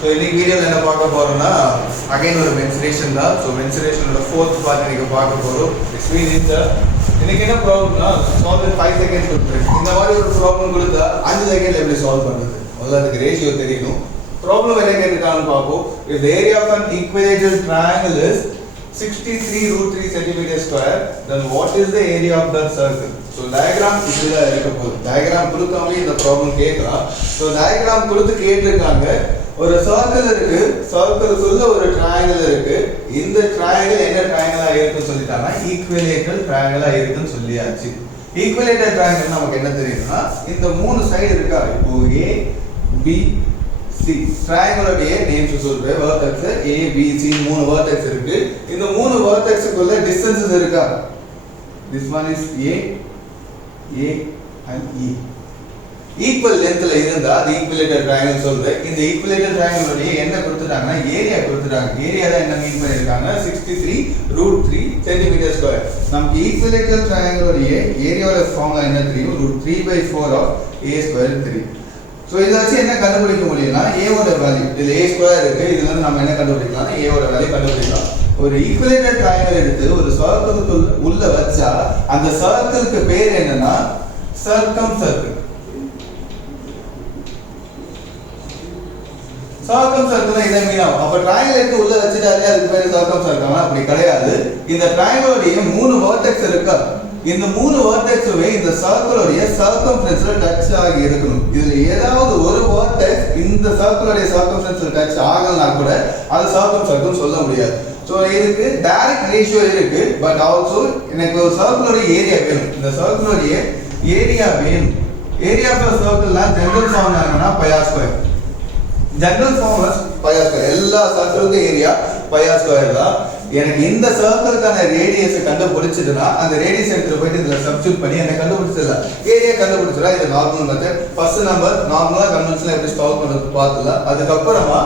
So in this video என்ன பார்க்க போறோம்னா again ஒரு mensuration தான். So mensuration ஓட fourth part நீங்க பார்க்க போறோம். Which means இன்னைக்கு என்ன ப்ராப்ளம்னா solve in 5 seconds கொடுத்துருக்கு. இந்த மாதிரி ஒரு ப்ராப்ளம் கொடுத்தா 5 செகண்ட்ல எப்படி சால்வ் பண்றது? முதல்ல அதுக்கு ரேஷியோ தெரியணும். ப்ராப்ளம் என்ன கேட்டிருக்காங்கன்னு பார்ப்போம். If the area of an equilateral triangle is 63√3 centimeter square, then what is the area of that circle? So diagram இதுல இருக்க போகுது. diagram கொடுக்காமலே இந்த ப்ராப்ளம் கேட்கலாம். So diagram கொடுத்து கேட்டிருக்காங்க. ஒரு சர்க்கிள் இருக்கு, சர்க்கிளுக்குள்ள ஒரு ட்ரையாங்கிள் இருக்கு. இந்த ட்ரையாங்கிள் என்ன ட்ரையாங்கிளா இருக்குன்னு சொல்லிட்டாங்கன்னா ஈக்குவலேட்டரல் ட்ரையாங்கிளா இருக்குன்னு சொல்லியாச்சு. ஈக்குவலேட்டரல் ட்ரையாங்கிள் நமக்கு என்ன தெரியும்னா இந்த மூணு சைடு இருக்கா. இப்போ A B C ட்ரையாங்கிளோட நேம்ஸ் சொல்றேன். வெர்டெக்ஸ் A B C மூணு வெர்டெக்ஸ் இருக்கு. இந்த மூணு வெர்டெக்ஸ்க்குள்ள டிஸ்டன்சஸ் இருக்கா. This one is A and E. Equal லென்த்ல இருந்தா அது ஈக்குவலேட்டர் ட்ரையாங்கிள் சொல்றேன். இந்த ஈக்குவலேட்டர் ட்ரையாங்கிளோட என்ன கொடுத்துட்டாங்கன்னா ஏரியா கொடுத்துட்டாங்க. ஏரியா தான் என்ன மீன் பண்ணிருக்காங்க 63√3 சென்டிமீட்டர் ஸ்கொயர். நமக்கு ஈக்குவலேட்டர் ட்ரையாங்கிளோட ஏரியாவோட ஃபார்முலா என்ன தெரியும்? √3/4 of a square 3. சோ இத வச்சு என்ன கண்டுபிடிக்க முடியும்னா a ஓட வேல்யூ இதுல a ஸ்கொயர் இருக்கு. இதுல இருந்து நம்ம என்ன கண்டுபிடிக்கலாம்னா a ஓட வேல்யூ கண்டுபிடிக்கலாம். ஒரு ஈக்குவலேட்டர் ட்ரையாங்கிள் எடுத்து ஒரு சர்க்கிளுக்கு உள்ள வச்சா அந்த சர்க்கிளுக்கு பேர் என்னன்னா சர்க்கம் சர்க்கிள். சர்க்கம் சர்க்கிள்னா என்ன மீன் ஆகும்? அப்ப ட்ரையாங்கிள் எடுத்து உள்ள வச்சிட்டாலே அதுக்கு பேரு சர்க்கம் சர்க்கிள். அப்படி கிடையாது. இந்த ட்ரையாங்கிளோட மூணு வெர்டெக்ஸ் இருக்கா. இந்த மூணு வெர்டெக்ஸுமே இந்த சர்க்கிளோட சர்க்கம்ஃபரன்ஸ்ல டச் ஆகி இருக்கணும். இதுல ஏதாவது ஒரு வெர்டெக்ஸ் இந்த சர்க்கிளோட சர்க்கம்ஃபரன்ஸ்ல டச் ஆகலனா கூட அது சர்க்கம் சர்க்கிள் சொல்ல முடியாது. சோ இதுக்கு டைரக்ட் ரேஷியோ இருக்கு. பட் ஆல்சோ எனக்கு ஒரு சர்க்கிளோட ஏரியா வேணும். இந்த சர்க்கிளோட ஏரியா வேணும். ஏரியா ஆஃப் சர்க்கிள்னா ஜெனரல் ஃபார்ம் என்னன்னா πr square. General form πr square. எல்லா சர்க்கிளுக்கும் ஏரியா πr ஸ்கொயர் தான். எனக்கு இந்த சர்க்கிளுக்கான ரேடியஸ் கண்டுபிடிச்சிட்டனா அந்த ரேடியஸ் எடுத்து போயிட்டு இதுல சப்ஸ்டிட்யூட் பண்ணி என்ன கண்டுபிடிச்சிடலாம். ஏரியா கண்டுபிடிச்சா இது நார்மல் மெத்தட். ஃபர்ஸ்ட் நம்பர் நார்மலா கன்வென்ஷனலா எப்படி சால்வ் பண்றது பார்த்தலாம். அதுக்கு அப்புறமா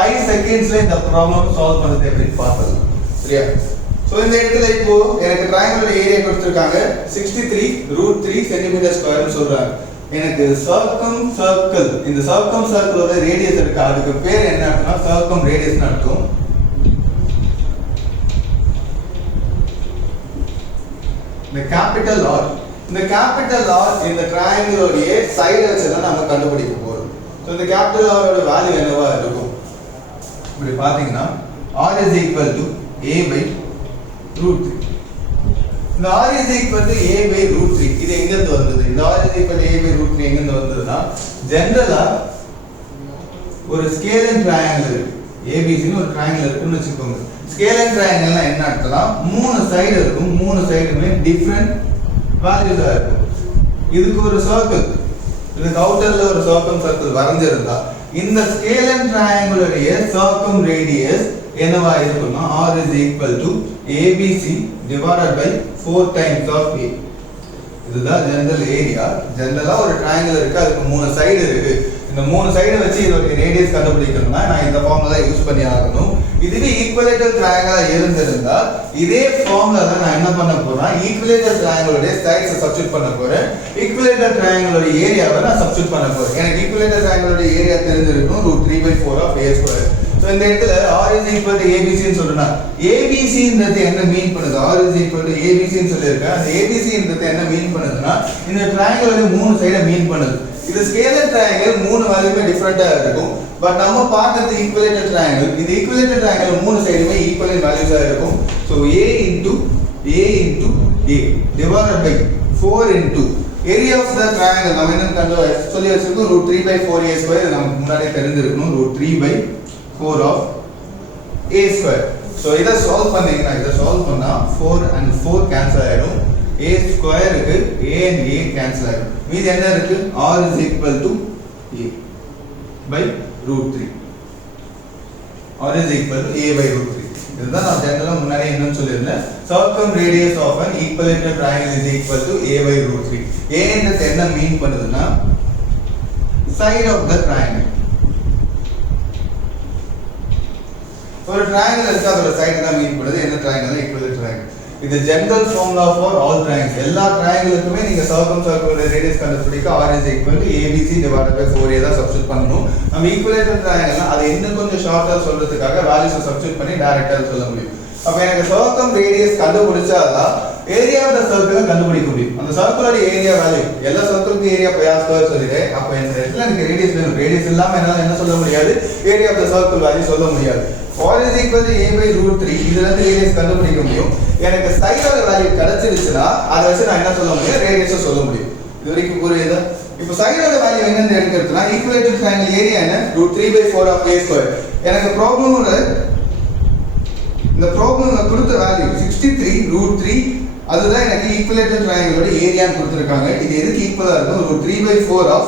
5 செகண்ட்ஸ்ல இந்த ப்ராப்ளம் சால்வ் பண்றது எப்படி பார்த்தலாம். சரியா? சோ இந்த இடத்துல இப்போ எனக்கு ட்ரையாங்கிளோட ஏரியா கொடுத்திருக்காங்க 63√3 சென்டிமீட்டர் ஸ்கொயர்னு சொல்றாங்க. எனக்கு சர்க்கம் சர்க்கிள் இந்த சர்க்கம் சர்க்கிளோட ரேடியஸ் இருக்கு. அதுக்கு பேர் என்ன அப்படினா சர்க்கம் ரேடியஸ் அர்த்தம். இந்த கேபிட்டல் R இந்த கேபிட்டல் R இந்த ட்ரையாங்கிளோட சைடு வச்சு தான் நாம கண்டுபிடிக்க போறோம். சோ இந்த கேபிட்டல் R ஓட வேல்யூ என்னவா இருக்கும்? இப்படி பாத்தீங்கன்னா R is equal to a/√3. இந்த R is equal to a/√3 இது எங்க இருந்து வந்தது? இந்த R is equal to a/√3 எங்க இருந்து வந்ததுன்னா ஜெனரலா ஒரு ஸ்கேலன் ட்ரையாங்கிள் இருக்கு. ABC ன்னு ஒரு ட்ரையாங்கிள் இருக்குன்னு வெச்சுக்கோங்க. ஸ்கேலன் ட்ரையாங்கிள்னா என்ன அர்த்தம்னா மூணு சைடு இருக்கும். மூணு சைடுமே டிஃபரண்ட் வேல்யூஸா இருக்கும். இதுக்கு ஒரு சர்க்கிள் இதுக்கு அவுட்டர்ல ஒரு சர்க்கம் சர்க்கிள் வரைஞ்சிருந்தா இந்த ஸ்கேலன் ட்ரையாங்கிளோட சர்க்கம் ரேடியஸ் என்னவா இருக்கும்னா R is equal to ABC divided by 4 times of A. இதுதான் ஜெனரல் ஏரியா. ஜெனரலா ஒரு ட்ரையாங்கிள் இருக்கு. அதுக்கு மூணு சைடு இருக்கு. இந்த மூணு சைடு வச்சு இதோட ரேடியஸ் கண்டுபிடிக்கணும்னா நான் இந்த ஃபார்முலா தான் யூஸ் பண்ணி ஆகணும். இதுவே ஈக்குவலேட்டர் ட்ரையாங்கிளா இருந்திருந்தா இதே ஃபார்முலா தான் நான் என்ன பண்ண போறேன்? ஈக்குவலேட்டர் ட்ரையாங்கிளோட சைட்ஸை சப்ஸ்டிட்யூட் பண்ண போறேன். ஈக்குவலேட்டர் ட்ரையாங்கிளோட ஏரியாவை நான் சப்ஸ்டிட்யூட் பண்ண போறேன். எனக்கு ஈக்குவலேட்டர் ட்ரையாங்கிளோட ஏரியா தெரிஞ்சிருக்கும் √3/4 of a square. சோ இந்த இடத்துல R is equal to ABC ன்னு சொல்றேன்னா ABC ன்றது என்ன மீன் பண்ணுது? R is equal to ABC ன்னு சொல்லிருக்கேன். அந்த ABC ன்றது என்ன மீன் பண்ணுதுன்னா இந்த ட்ரையாங்கிளோட மூணு சைட மீன் பண்ணுது. இது ஸ்கேலர் ட்ரையாங்கிள் மூணு வேல்யூமே டிஃபரண்டா இருக்கும். பட் நம்ம பார்க்கிறது ஈக்குவலேட்டர் ட்ரையாங்கிள். இந்த ஈக்குவலேட்டர் ட்ரையாங்கிள் மூணு சைடுமே ஈக்குவல் வேல்யூஸா இருக்கும். So A into A divided by 4 into area of the triangle நம்ம என்ன சொல்லி வச்சிருக்கோம் √3/4 a square. நமக்கு முன்னாடியே தெரிஞ்சிருக்கணும் √3/4 of a square. சோ இத சால்வ் பண்ணீங்கன்னா இத சால்வ் பண்ணா 4 and 4 கேன்சல் ஆயிடும். a square இருக்கு. a and a கேன்சல் ஆயிடும். மீதி என்ன இருக்கு? R is equal to a/√3. R is equal to a/√3. இதுதான் நான் ஜெனரலா முன்னாடி என்னன்னு சொல்லிருந்தேன். Circumradius of an equilateral triangle is equal to a/√3. a ன்றது என்ன மீன் பண்ணுதுன்னா side of the triangle. ஒரு ட்ரையாங்கிள் இருக்கு. அதோட சைடு தான் மீன் பண்ணுது. என்ன ட்ரையாங்கிள்? Equilateral triangle. இது general formula for all triangles. எல்லா ட்ரையாங்கிளுக்குமே நீங்க சர்க்கம் சர்க்கிளோட ரேடியஸ் கண்டுபிடிக்க r is equal to abc divided by 4a தான் சப்ஸ்டிட்யூட் பண்ணனும். நம்ம ஈக்குவலேட்டர் ட்ரையாங்கிள்னா அதை இன்னும் கொஞ்சம் ஷார்ட்டா சொல்றதுக்காக வேல்யூஸ் சப்ஸ்டிட்யூட் பண்ணி டைரக்டா சொல்ல முடியும். அப்ப எனக்கு சர்க்கம் ரேடியஸ் கண்டுபிடிச்சாதான் ஏரியா ஆஃப் தி சர்க்கிளை கண்டுபிடிக்க முடியும். அந்த சர்க்கிளோட ஏரியா வேல்யூ எல்லா சர்க்கிளுக்கும் ஏரியா பை r ஸ்கொயர் சொல்லிட்டேன். அப்ப இந்த இடத்துல எனக்கு ரேடியஸ் வேணும். ரேடியஸ் இல்லாம என்னால என்ன சொல்ல முடியாது? Area of the circle value சொல்ல முடியாது. r is equal to a by root 3 இதுல இருந்து ரேடியஸ் கண்டுபிடிக்க முடியும். எனக்கு சைடோட வேல்யூ கிடைச்சிருச்சுனா அதை வச்சு நான் என்ன சொல்ல முடியும்? ரேடியஸ் சொல்ல முடியும். இது வரைக்கும் புரியுதா? இப்போ சைடோட வேல்யூ என்னன்னு எடுக்கிறதுனா ஈக்குவலேட்டர் ட்ரையாங்கிள் ஏரியா என்ன? √3/4 of a square. எனக்கு ப்ராப்ளமோட இந்த ப்ராப்ளம்ல கொடுத்த வேல்யூ 63√3 அதுதான் எனக்கு ஈக்குவலேட்டர் ட்ரையாங்கிளோட ஏரியான்னு கொடுத்திருக்காங்க. இது எதுக்கு ஈக்குவலா இருக்கும்? √3/4 of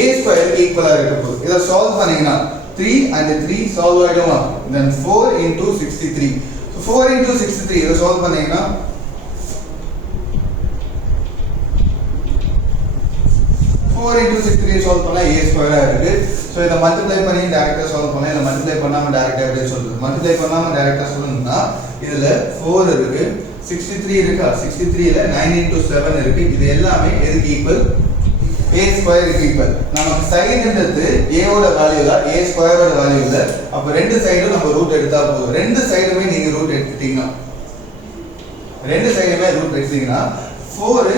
a square ஈக்குவலா இருக்க போகுது. இத சால்வ் பண்ணீங்கனா 3 and 3 சால்வ் ஆயிடுமா? then 4 into 63. so 4 into 63 இத சால்வ் பண்ணீங்கனா 4 into 63 சால்வ் பண்ணா a ஸ்கொயரா இருக்கு. சோ இத மல்டிப்ளை பண்ணி டைரக்டா சால்வ் பண்ணலாம். இல்ல மல்டிப்ளை பண்ணாம டைரக்டா அப்படியே சொல்றது. மல்டிப்ளை பண்ணாம டைரக்டா சொல்லணும்னா இதுல 4 இருக்கு, 63 இருக்கா? 63 ல 9 into 7 இருக்கு. இது எல்லாமே எதுக்கு ஈக்குவல்? a ஸ்கொயர் க்கு ஈக்குவல். நமக்கு சைடுன்றது a ஓட வேல்யூ இல்ல, a ஸ்கொயர் ஓட வேல்யூ இல்ல. அப்ப ரெண்டு சைடும் நம்ம ரூட் எடுத்தா போதும். ரெண்டு சைடுமே நீங்க ரூட் எடுத்துட்டீங்கன்னா 4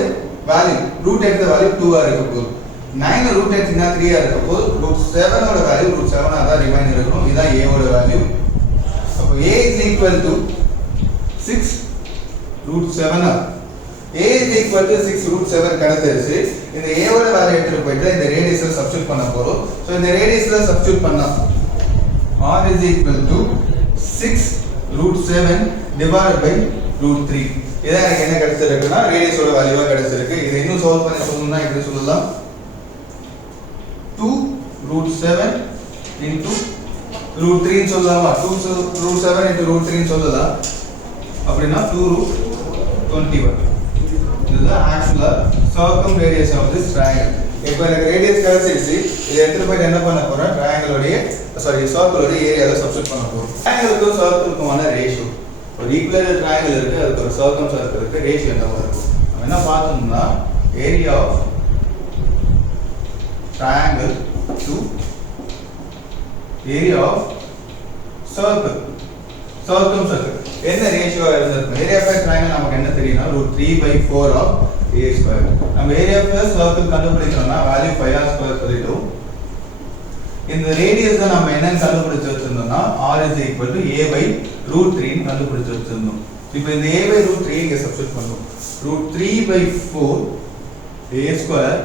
வேல்யூ ரூட் எடுத்த வேல்யூ 2 ஆ இருக்க போகுது. 9 ரூட் எடுத்தீங்கன்னா 3 ஆ இருக்க போகுது. √7 ஓட வேல்யூ √7 ஆ தான் ரிமைன் இருக்கும். இதான் a ஓட வேல்யூ. அப்ப a is equal to 6 √7 a is equal to 6 √7 கிடைச்சிருச்சு. இந்த a ஓட வேல்யூ எடுத்து போயிட்டு இந்த ரேடியஸ்ல சப்ஸ்டிட்யூட் பண்ண போறோம். சோ இந்த ரேடியஸ்ல சப்ஸ்டிட்யூட் பண்ணா r is equal to 6 √7 divided by √3. இத எனக்கு என்ன கிடைச்சிருக்குன்னா ரேடியஸ் ஓட வேல்யூவா கிடைச்சிருக்கு. இத இன்னும் சால்வ் பண்ணி சொல்லணும்னா எப்படி சொல்லலாம்? 2 √7 into √3 ன்னு சொல்லலாமா? 2 √7 into √3 ன்னு சொல்லலாம். அப்படினா 2√21. இதுதான் ஆக்சுவலா சர்க்கம் ரேடியஸ் ஆஃப் திஸ் ட்ரையாங்கிள். இப்போ எனக்கு ரேடியஸ் கிடைச்சிருச்சு. இத எடுத்து போய் என்ன பண்ண போறேன்? சர்க்கிளோட ஏரியால சப்ஸ்டிட்யூட் பண்ண போறோம். ட்ரையாங்கிளுக்கும் சர்க்கிளுக்குமான ரேஷியோ. ஒரு ஈக்குவலேட்டர் ட்ரையாங்கிள் இருக்கு, அதுக்கு ஒரு சர்க்கம் சர்க்கிள் இருக்கு. ரேஷியோ என்னவா இருக்கும்? நம்ம என்ன பார்த்தோம்னா area of triangle to area of circle circle என்ன ரேஷியோ இருந்திருக்கும்? ஏரியா ஆஃப் ட்ரையாங்கிள் நமக்கு என்ன தெரியும்னா √3/4 of a square. நம்ம ஏரியா ஆஃப் சர்க்கிள் கண்டுபிடிச்சோம்னா வேல்யூ 5r² சொல்லிட்டோம். இந்த ரேடியஸ் தான் நம்ம என்னன்னு கண்டுபிடிச்சு வச்சிருந்தோம்னா r is equal to a/√3 ன்னு கண்டுபிடிச்சு வச்சிருந்தோம். இப்போ இந்த a/√3 இங்க சப்ஸ்டிட்யூட் பண்ணுவோம். √3/4 a²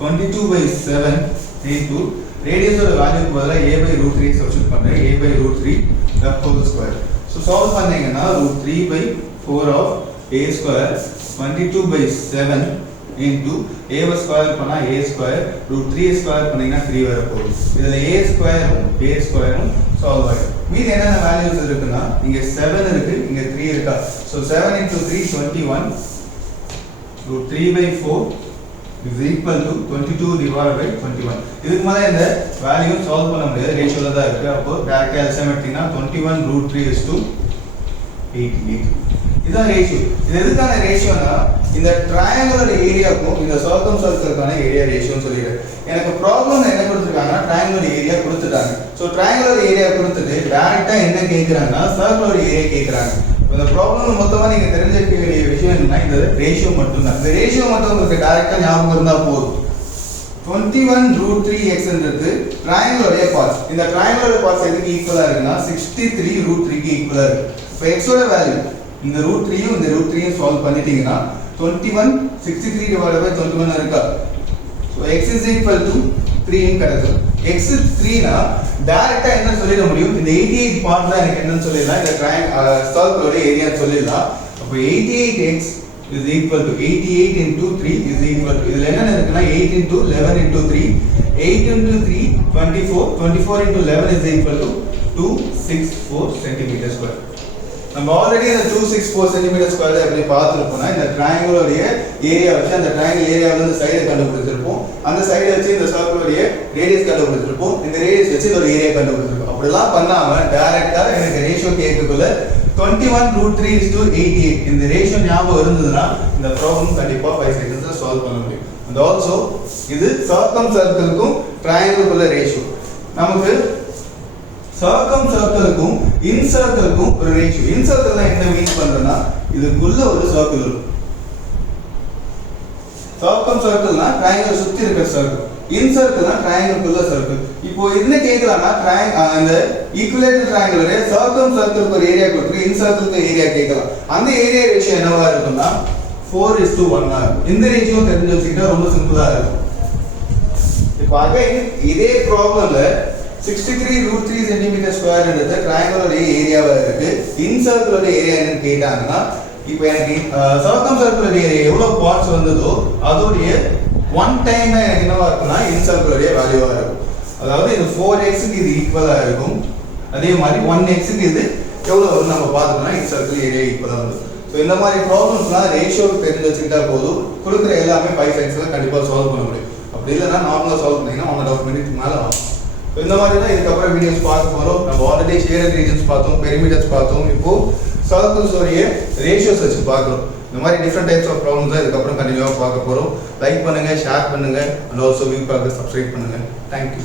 22/7 into ரேடியஸ் ஓட வேல்யூக்கு பதிலா a/√3 சப்ஸ்டிட்யூட் பண்றேன். a/√3 the whole square. so solve பண்ணீங்கன்னா √3/4 of a square 22/7 into a square பண்ணா a ஸ்கொயர் √3 ஸ்கொயர் பண்ணீங்கன்னா 3 வர போகுது. இதுல a ஸ்கொயரும் a ஸ்கொயரும் சால்வ் ஆயிடும். மீதி என்னென்ன வேல்யூஸ் இருக்குன்னா இங்க 7 இருக்கு, இங்க 3 இருக்கா. so 7 into 3 21 √3/4 is equal to 22 divided by 21. இதுக்கு மேல இந்த வேல்யூ சால்வ் பண்ண முடியாது, ரேஷியோல தான் இருக்கு. அப்போ டைரக்டா எல்சிஎம் எடுத்தீங்கன்னா 21 √3 is to 88. இதான் ரேஷியோ. இது எதுக்கான ரேஷியோனா இந்த ட்ரையாங்கிளோட ஏரியாக்கும் இந்த சர்க்கம் சர்க்கிளுக்கான ஏரியா ரேஷியோன்னு சொல்லிடுறேன். எனக்கு ப்ராப்ளம் என்ன கொடுத்துருக்காங்கன்னா ட்ரையாங்கிளோட ஏரியா கொடுத்துட்டாங்க. ஸோ ட்ரையாங்கிளோட ஏரியா கொடுத்துட்டு டைரக்டா என்ன கேட்குறாங்கன்னா சர்க்கிளோட ஏரியா கேட்குறாங்க. இந்த ப்ராப்ளம் மொத்தமா நீங்க தெரிஞ்சுக்க வேண்டிய விஷயம் என்னன்னா இந்த ரேஷியோ மட்டும்தான். இந்த ரேஷியோ மட்டும் உங்களுக்கு டைரக்டா ஞாபகம் இருந்தா போதும். 21 √3xன்றது ட்ரையாங்கிளோட பார்ட்ஸ். இந்த ட்ரையாங்கிளோட பார்ட்ஸ் எதுக்கு ஈக்குவலா இருக்குன்னா 63 √3 க்கு ஈக்குவலா இருக்கு. இப்போ x ஓட வேல்யூ இந்த √3யும் இந்த √3யும் சால்வ் பண்ணிட்டீங்கன்னா 21 63 divided by 21 இருக்கா. so x is equal to 3 ன்னு கிடைக்கும். x 3 னா டைரக்டா என்ன சொல்லிட முடியும்? இந்த 88 பார்ட் தான் எனக்கு என்னன்னு சொல்லிடலாம். இந்த சர்க்கிளோட ஏரியா சொல்லிடலாம். அப்போ 88x is equal to 88 into 3 is equal to இதுல என்ன இருக்குன்னா 8 into 11 into 3 8 into 3 24 24 into 11 is equal to 264 centimeter square. நம்ம ஆல்ரெடி அந்த 264 centimeter square எப்படி பார்த்திருப்போம்னா இந்த ட்ரையாங்கிளோட ஏரியா வச்சு அந்த ட்ரையாங்கிள் ஏரியாவுல இருந்து சைடு கண்டுபிடிச்சிருப்போம். அந்த சைடு வச்சு இந்த சர்க்கிளோட ரேடியஸ் கண்டுபிடிச்சிருப்போம். இந்த ரேடியஸ் வச்சு இதோட ஏரியா கண்டுபிடிச்சிருப்போம். அப்படிலாம் பண்ணாம டைரக்டா எனக்கு ரேஷியோ கேட்கக்குள்ள 21√3:88 இந்த ரேஷியோ ஞாபகம் இருந்ததுன்னா இந்த ப்ராப்ளம் கண்டிப்பா 5 செகண்ட்ஸ்ல சால்வ் பண்ண முடியும். and also இது சர்க்கம் சர்க்கிளுக்கும் ட்ரையாங்கிள் உள்ள ரேஷியோ. நமக்கு சர்க்கம் சர்க்கிளுக்கும் இன்சர்க்கிளுக்கும் ஒரு ரேஷியோ. இன்சர்க்கிள்னா என்ன மீன் பண்றேன்னா இதுக்குள்ள ஒரு சர்க்கிள் இருக்கும். சர்க்கம் சர்க்கிள்னா ட்ரையாங்கிள் சுத்தி இருக்கிற சர்க்கிள். இன்சர்க்கிள்னா ட்ரையாங்கிள்குள்ள சர்க்கிள். இப்போ என்ன கேக்குறானா அந்த ஈக்குவலேட்டர் ட்ரையாங்கிளரே சர்க்கம் சர்க்கிளுக்கு ஒரு ஏரியா கொடுத்து இன்சர்க்கிளுக்கு ஏரியா கேட்கலாம். அந்த ஏரியா ரேஷியோ என்னவா இருக்கும்னா 4:1 ஆ இருக்கும். இந்த ரேஷியோ தெரிஞ்சு வச்சுக்கிட்டா ரொம்ப சிம்பிளா இருக்கும். இப்போ அகைன் இதே ப்ராப்ளம்ல 63√3 cm² என்ற ட்ரையாங்கிளோட ஏரியாவா இருக்கு. இன்சர்க்கிளோட ஏரியா என்னன்னு கேட்டாங்கன்னா இப்போ எனக்கு சர்க்கம் சர்க்கிளோட ஏரியா எவ்வளவு பார்ட்ஸ் வந்ததோ அதோடைய 1 டைம் தான் எனக்கு என்னவா இருக்குன்னா இன்சர்க்கிளோட வேல்யூவா இருக்கும். அதாவது இது 4x க்கு இது ஈக்குவலா இருக்கும். அதே மாதிரி 1x க்கு இது எவ்வளவு வரும் நம்ம பார்த்தோம்னா இன்சர்க்கிள் ஏரியா ஈக்குவலா வரும். ஸோ இந்த மாதிரி ப்ராப்ளம்ஸ்லாம் ரேஷியோ தெரிஞ்சு வச்சுக்கிட்டா போதும். கொடுக்குற எல்லாமே 5 செகண்ட்ஸ்ல கண்டிப்பாக சால்வ் பண்ண முடியும். அப்படி இல்லைன்னா நார்மலாக சால்வ் பண்ணீங்கன்னா 1.5 மினிட் மேலே ஆகும். ஸோ இந்த மாதிரி தான் இதுக்கப்புறம் வீடியோஸ் பார்க்க போகிறோம். நம்ம ஆல்ரெடி ஷேர் ரீஜன்ஸ் பார்த்தோம், பெரிமீட்டர்ஸ் பார்த்தோம். இப்போ சர்க்கிள்ஸோடைய ரேஷியோஸ் வச்சு பார்க்குறோம். இந்த மாதிரி டிஃப்ரெண்ட் டைப்ஸ் ஆஃப் ப்ராப்ளம்ஸ் தான் இதுக்கப்புறம் கண்டினியூவாக பார்க்க போகிறோம். லைக் பண்ணுங்க, ஷேர் பண்ணுங்க, அண்ட் ஆல்சோ வியூ பார்க்க சப்ஸ்கிரைப் பண்ணுங்க. தேங்க்யூ.